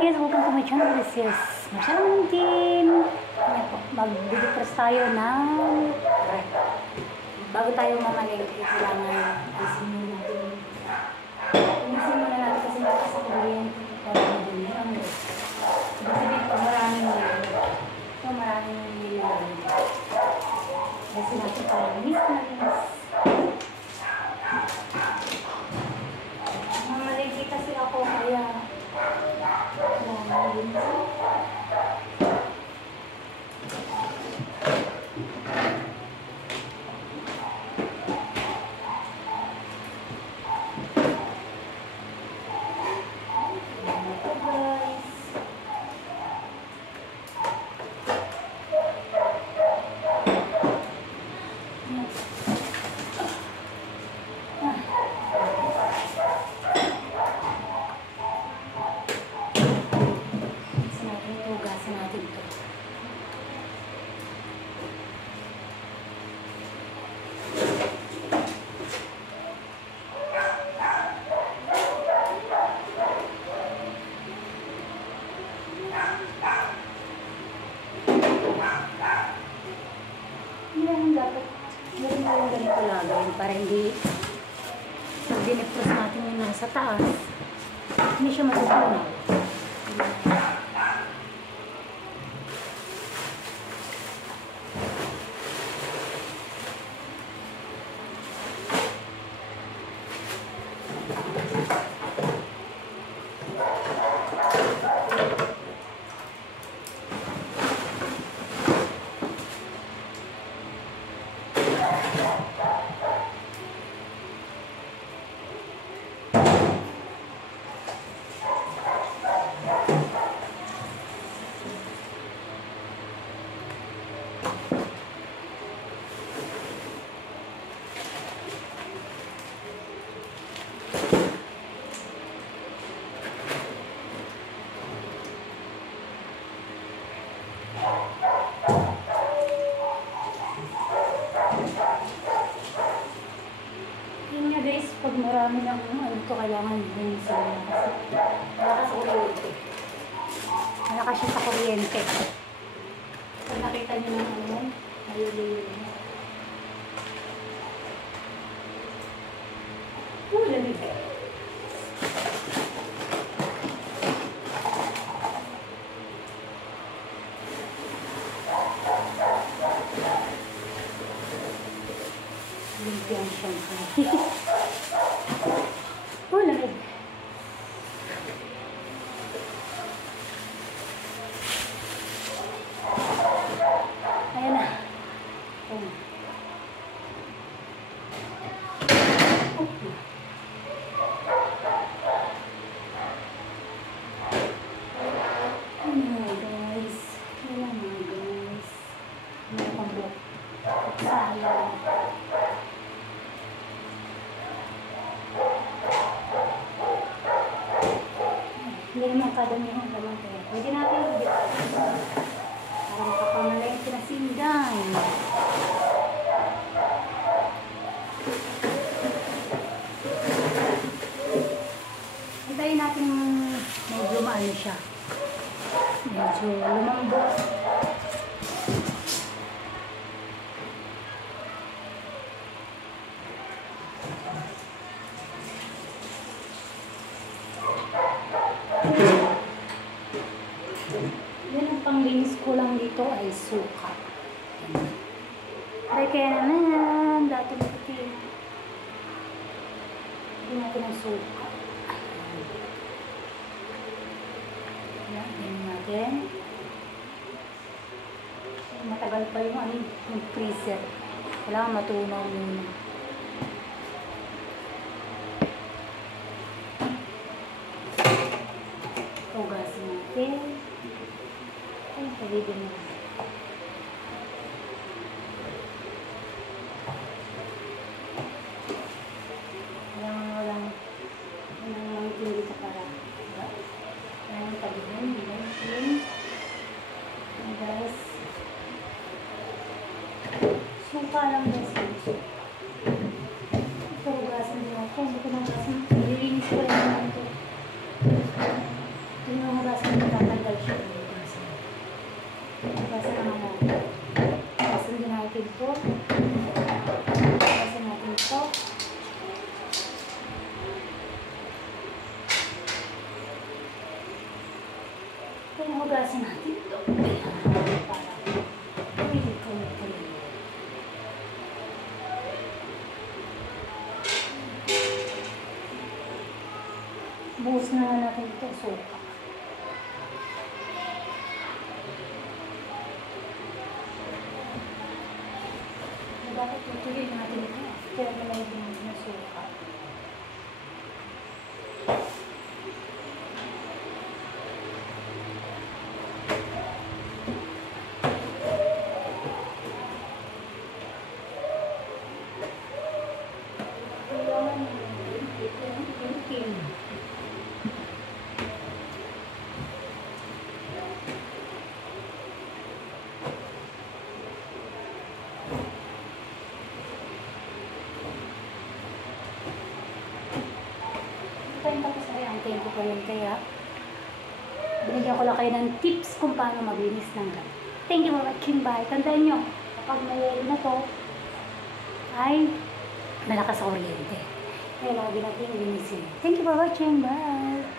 guys, welcome to my channel. This is Marcelo Valentin. Mag-video-press tayo ng bago tayo mamalig. Kailangan alisin muna natin. Alisin muna natin kasi sa kuryente. Para madumi ang guys. Sabihin ko maraming nilo. So maraming nilo. Alisin natin para linis. Mamalig kasi ako kaya para hindi pag dinipros natin yung nasa taas hindi siya matutunaw. Guys, pag marami ng ano to, kailangan din sila kasi malakas sa kuryente. Malakas siya sa kuryente. Pag nakita nyo ng ano, ayun. Lamig. Limpian siya. Lamig. Ayan na. Ayan. Guys. Ayan na guys. Ayan pang buhok. Sayang. Hindi naman kadamihan naman kaya. Pwede natin para makapamalay yung pinasindan. Hintayin natin medyo maano siya. Medyo lumambot. Yan ang panglinis ko lang dito ay suka. Ay kaya naman dati natin. Hindi natin ang suka. Yan natin. Matagal pa yung ano, yung freezer. Kailangan matunaw muna. Hugasin natin. Ay, pwede na. Walang hindi ka para. Walang tabihan. Guys. Suka lang guys. Ito, hugasin din ako. Hindi ko na hugasin. Nililinis ko lang naman ito. Ito yung hugasan mo, tatanggal siya. Hugasan naman natin. Hugasan din natin ito. Hugasan natin ito. Kaya hugasan natin ito. Para ulit. Buhos na nga natin ito, suka. Dapat tutuloy natin ito. Kaya nalagyan natin ng suka. Tapos ay ang tempo ko yun, kaya binigyan ko lang kayo ng tips kung paano maglinis ng gamit. Thank you for watching. Bye. Tandaan nyo, kapag may na to ay malakas sa kuryente. Kaya lagi natin linisin. Thank you for watching. Bye.